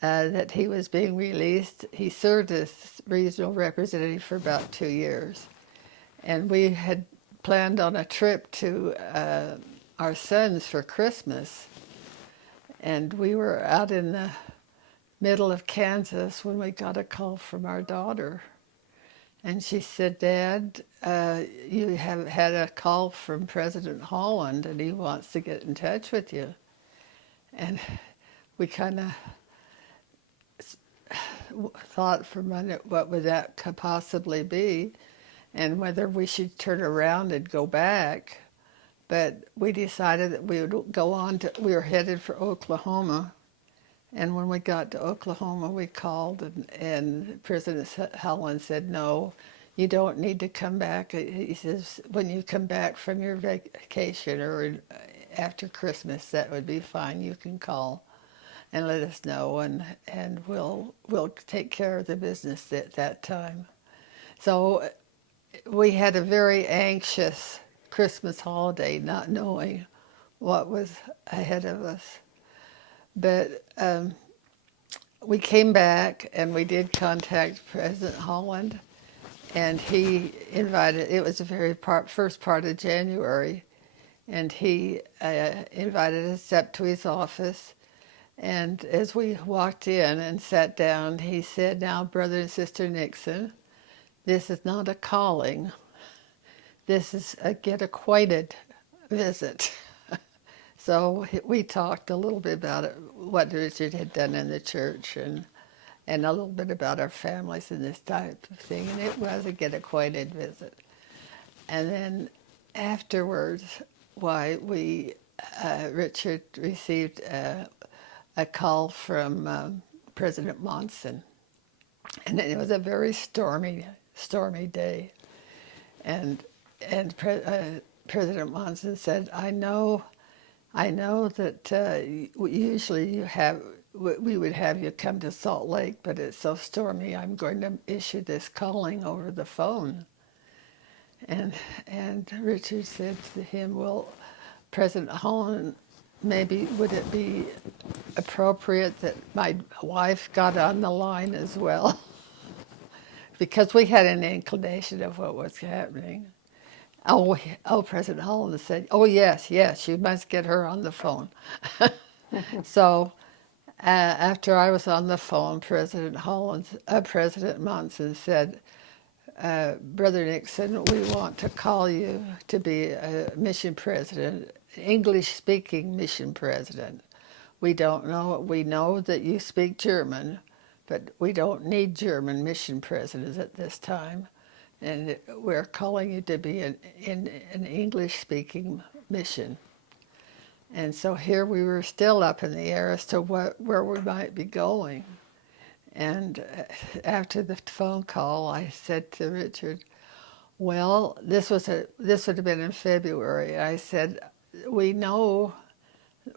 that he was being released. He served as regional representative for about 2 years. And we had planned on a trip to our sons for Christmas. And we were out in the middle of Kansas when we got a call from our daughter. And she said, Dad, you have had a call from President Holland and he wants to get in touch with you. And we kind of thought for a minute, what would that could possibly be, and whether we should turn around and go back. But we decided that we would go on to, we were headed for Oklahoma. And when we got to Oklahoma, we called, and President Holland said, no, you don't need to come back. He says, when you come back from your vacation or after Christmas, that would be fine. You can call and let us know, and we'll take care of the business at that time. So we had a very anxious Christmas holiday, not knowing what was ahead of us. But we came back and we did contact President Holland, and he invited, it was the very first part of January, and he invited us up to his office. And as we walked in and sat down, he said, now, Brother and Sister Nixon, this is not a calling. This is a get acquainted visit. So we talked a little bit about it, what Richard had done in the church, and a little bit about our families and this type of thing. And it was a get acquainted visit. And then afterwards, Richard received a call from President Monson. And it was a very stormy day. And President Monson said, I know that usually we would have you come to Salt Lake, but it's so stormy, I'm going to issue this calling over the phone. And Richard said to him, well, President Holland, maybe would it be appropriate that my wife got on the line as well? Because we had an inclination of what was happening. President Holland said, oh, yes, you must get her on the phone. So after I was on the phone, President Monson said, Brother Nixon, we want to call you to be a mission president, English-speaking mission president. We know that you speak German, but we don't need German mission presidents at this time. And we're calling you to be in an English-speaking mission. And so here we were still up in the air as to where we might be going. And after the phone call, I said to Richard, well, this would have been in February. I said, we know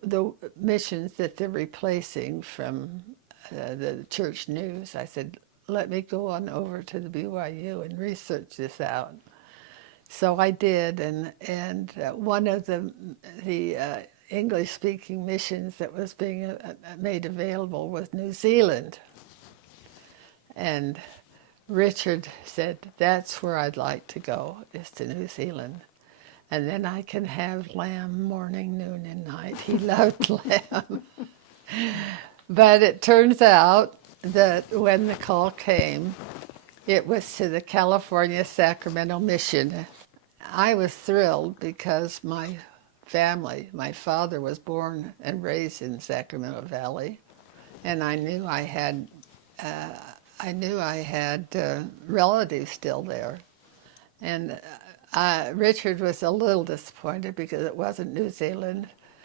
the missions that they're replacing from the church news. I said, let me go on over to the BYU and research this out. So I did, and one of the English-speaking missions that was being made available was New Zealand. And Richard said, that's where I'd like to go, is to New Zealand. And then I can have lamb morning, noon, and night. He loved lamb. But it turns out that when the call came, it was to the California Sacramento mission. I was thrilled because my family, my father was born and raised in Sacramento Valley, and I knew I had relatives still there. And Richard was a little disappointed because it wasn't New Zealand,